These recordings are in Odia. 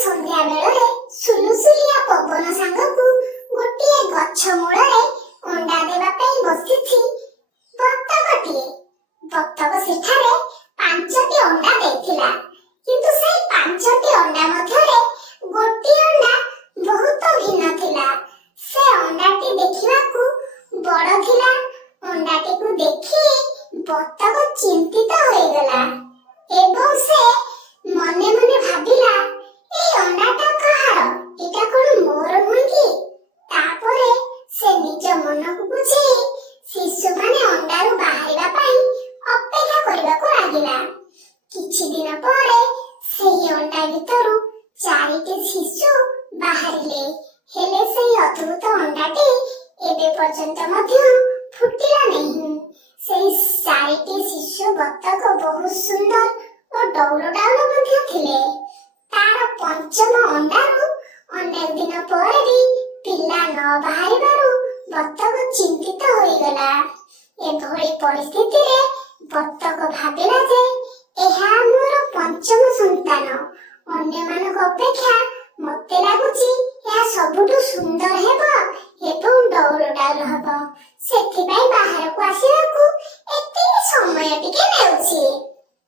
ସନ୍ଧ୍ୟା ବେଳରେ ସୁଲୁସୁଲିଆ ପବନ ସାଙ୍ଗକୁ ଗୋଟିଏ ଗଛ ମୂଳରେ ଅଣ୍ଡା ଦେବା ପାଇଁ ବସିଛି ବତକଟିଏ। ବତକ ସେଠାରେ 5ଟି ଅଣ୍ଡା ଦେଇଥିଲା, କିନ୍ତୁ ସେଇ 5ଟି ଅଣ୍ଡା ମଧ୍ୟରେ ଗୋଟିଏ ଅଣ୍ଡା ବହୁତ ଭିନ୍ନ ଥିଲା। ସେ ଅଣ୍ଡାଟି ଦେଖିବାକୁ ବଡ଼ ଥିଲା। ଅଣ୍ଡାଟିକୁ ଦେଖି ବତକ ଚିନ୍ତିତ ହୋଇଗଲା ଏବଂ ସେ ମନେ ମନେ ଭାବିଲା, ଏଇ ଅଣ୍ଡାଟା କାହାର? ଏଟା କଣ ମୋର ନୁହେଁ କି? ତାପରେ ସେ ନିଜ ମନକୁ ବୁଝି ଶିଶୁମାନେ ଅଣ୍ଡାରୁ ବାହାରିବା ପାଇଁ ଅପେକ୍ଷା କରିବାକୁ ଲାଗିଲା। କିଛି ଦିନ ପରେ ସେହି ଅଣ୍ଡା ଭିତରୁ 4ଟି ଶିଶୁ ବାହାରିଲେ, ହେଲେ ସେହି ଅଦ୍ଭୁତ ଅଣ୍ଡାଟି ଏବେ ପର୍ଯ୍ୟନ୍ତ ମଧ୍ୟ ଫୁଟିଲା ନାହିଁ। ସେହି 4ଟି ଶିଶୁ ବତକ ବହୁତ ସୁନ୍ଦର ଓ ଡଉଲ ଡାଉଲ ମଧ୍ୟ ଥିଲେ। ତାର 5ମ ଅଣ୍ଡାରୁ ଅନେକ ଦିନ ପରେ ବି ପିଲା ନ ବାହାରିବାରୁ ବତକ ଚିନ୍ତିତ ହୋଇଗଲା। ଏଭଳି ପରିସ୍ଥିତିରେ ବତକ ଭାବିଲା ଯେ ଏହା ମୋର 5ମ ସନ୍ତାନ। ଅନ୍ୟମାନଙ୍କ ଅପେକ୍ଷା ମତେ ଲାଗୁଛି ଏହା ସବୁଠୁ ସୁନ୍ଦର ହେବ ଏବଂ ଡଉଲ ଡାଉଲ ହେବ। ସେଥିପାଇଁ ବାହାରକୁ ଆସିବାକୁ ଏତିକି ସମୟ ଟିକେ ନେଉଛି।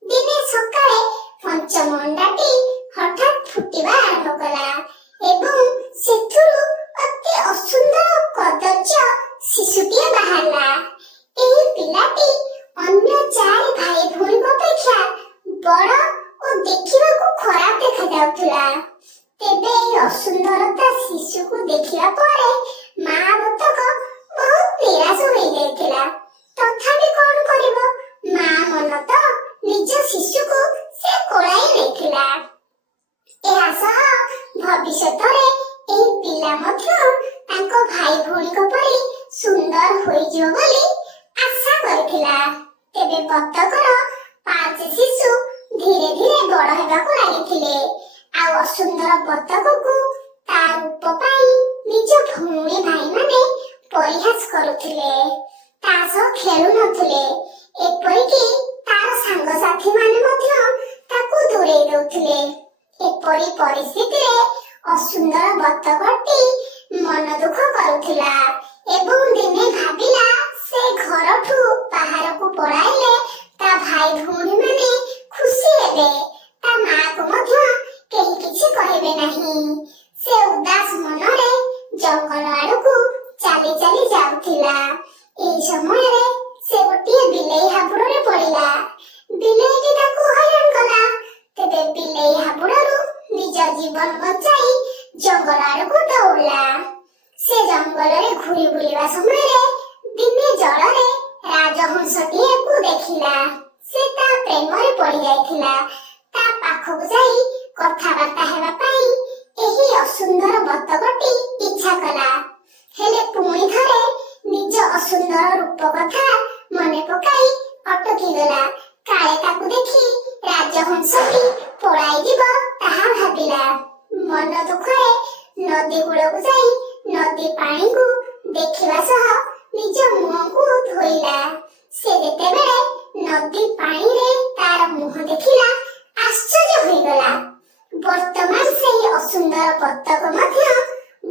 ଦିନେ ସକାଳେ 5ମ ଅଣ୍ଡାଟି ହଠାତ୍ ଫୁଟିବା ଆରମ୍ଭ କଲା ଏବଂ ସେଥିରୁ ଅତି ଅସୁନ୍ଦର କଦର୍ଯ୍ୟ ଶିଶୁଟିଏ ବାହାରିଲା। ଏହି ପିଲାଟି ଅନ୍ୟ 4 ଭାଇ ଭଉଣୀଙ୍କ ଅପେକ୍ଷା ବଡ଼ ଓ ଦେଖିବାକୁ ଖରାପ ଦେଖାଯାଉଥିଲା। ତେବେ ଏହି ଅସୁନ୍ଦରତା ଶିଶୁକୁ ଦେଖିବା ପରେ ମା ବତକ ବହୁତ ନିରାଶ ହୋଇଯାଇଥିଲା। ତଥାପି କଣ କରିବ, ମା ମନ ତ ନିଜ ଶିଶୁକୁ ସେ କୋଳାଇ ନେଇଥିଲା। ଏହା ସହ ଭବିଷ୍ୟତରେ ଏହି ପିଲା ମଧ୍ୟ ତାଙ୍କ ଭାଇ ଭଉଣୀଙ୍କ ପରି ସୁନ୍ଦର ହୋଇଯିବ ବୋଲି ଆଶା କରିଥିଲା। ତେବେ ବତକର 5 ଶିଶୁ ଧୀରେ ଧୀରେ ବଡ଼ ହେବାକୁ ଲାଗିଥିଲେ। ଆଉ ଅସୁନ୍ଦର ବତକକୁ ତା ରୂପ ପାଇଁ ନିଜ ଭଉଣୀ ଭାଇମାନେ ପରିହାସ କରୁଥିଲେ, ତା ସହ ଖେଳୁନଥିଲେ। ଏପରିକି ତାର ସାଙ୍ଗସାଥୀ ମାନେ ମଧ୍ୟ ତାକୁ ଦୂରେଇ ଦେଉଥିଲେ। ଏପରି ପରିସ୍ଥିତିରେ ଅସୁନ୍ଦର ବତକଟି ମନ ଦୁଃଖ କରୁଥିଲା ଏବଂ ଦିନେ ଭାବିଲା ସେ ଘରଠୁ ବାହାରକୁ ପଳାଇଲେ ତା ଭାଇ ଭଉଣୀମାନେ ଖୁସି ହେବେ, ତା ମାକୁ ମଧ୍ୟ କେହି କିଛି କହିବେ ନାହିଁ। ସେ ଉଦାସ ମନରେ ଜଙ୍ଗଲ ଆଡ଼କୁ ଚାଲି ଚାଲି ଯାଉଥିଲା। ଏହି ସମୟରେ ସେ ଗୋଟିଏ ବିଲେଇ ହାବୁଡ଼ରେ ପଡ଼ିଲା। ବିଲେଇଟି ତାକୁ ହଇରାଣ କଲା। ତେବେ ବିଲେଇ ହାବୁଡ଼ରୁ ନିଜ ଜୀବନ ବଞ୍ଚାଇ ଜଙ୍ଗଲ ଆଡ଼କୁ ଦୌଡ଼ିଲା। ସେ ଜଙ୍ଗଲରେ ଘୁରି ବୁଲିବା ସମୟରେ ଦିନେ ଜଳରେ ରାଜହଂସଟିଏକୁ ଦେଖିଲା। ସେ ତା ପ୍ରେମରେ ପଡ଼ି ଯାଇଥିଲା। ତା ପାଖକୁ ଯାଇ କଥାବାର୍ତ୍ତା ହେବା ପାଇଁ ଏହି ଅସୁନ୍ଦର ବତକଟି ଇଚ୍ଛା କଲା, ହେଲେ ପୁଣି ଥରେ ନିଜ ଅସୁନ୍ଦର ରୂପ କଥା ମନେ ପକାଇ ଅଟକିଗଲା। କାଳେ ତାକୁ ଦେଖି ରାଜହଂସଟି ପଳାଇ ଯିବ ତାହା ଭାବିଲା। ମନ ଦୁଃଖରେ ନଦୀ କୂଳକୁ ଯାଇ ନଦୀ ପାଣିକୁ ଦେଖିବା ସହ ନିଜ ମୁହଁକୁ ଧୋଇଲା। ସେ ଯେତେବେଳେ ନଦୀ ପାଣିରେ ତାର ମୁହଁ ଦେଖିଲା, ଆଶ୍ଚର୍ଯ୍ୟ ହୋଇଗଲା। ବର୍ତ୍ତମାନ ସେହି ଅସୁନ୍ଦର ବତକ ମଧ୍ୟ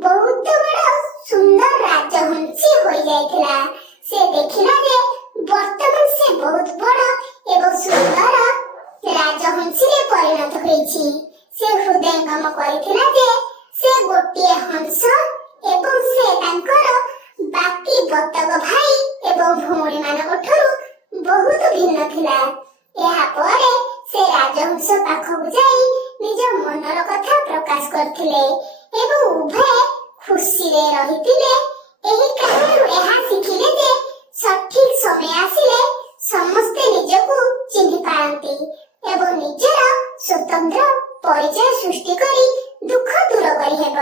ବହୁତ ବଡ଼ ସୁନ୍ଦର ରାଜହଂସୀ ହୋଇଯାଇଥିଲା। ସେ ଦେଖିଲା ଯେ ବର୍ତ୍ତମାନ ସେ ବହୁତ ବଡ଼ ଏବଂ ସୁନ୍ଦର ରାଜହଂସୀରେ ପରିଣତ ହୋଇଛି। ସେ ହୃଦୟଙ୍ଗମ କରିଥିଲା ଯେ ସେ ଗୋଟିଏ ହଂସ ଏବଂ ସେ ତାଙ୍କର ବାକି ବତକ ଭାଇ ଏବଂ ଭଉଣୀମାନଙ୍କ ଠାରୁ ବହୁତ ଭିନ୍ନ ଥିଲା। ଏହା ପରେ ସେ ରାଜହଂସ ପାଖକୁ ଯାଇ ନିଜ ମନର କଥା ପ୍ରକାଶ କରିଥିଲେ ଏବଂ ଉଭୟ ଖୁସିରେ ରହିଥିଲେ। ଏହି କାହାଣୀରୁ ଏହା ଶିଖିଲେ ଯେ ସଠିକ ସମୟ ଆସିଲେ ସମସ୍ତେ ନିଜକୁ ଚିହ୍ନି ପାରନ୍ତି ଏବଂ ନିଜର ସ୍ୱତନ୍ତ୍ର ପରିଚୟ ସୃଷ୍ଟି କରି ଦୁଃଖ ଦୂର କରିହେବ।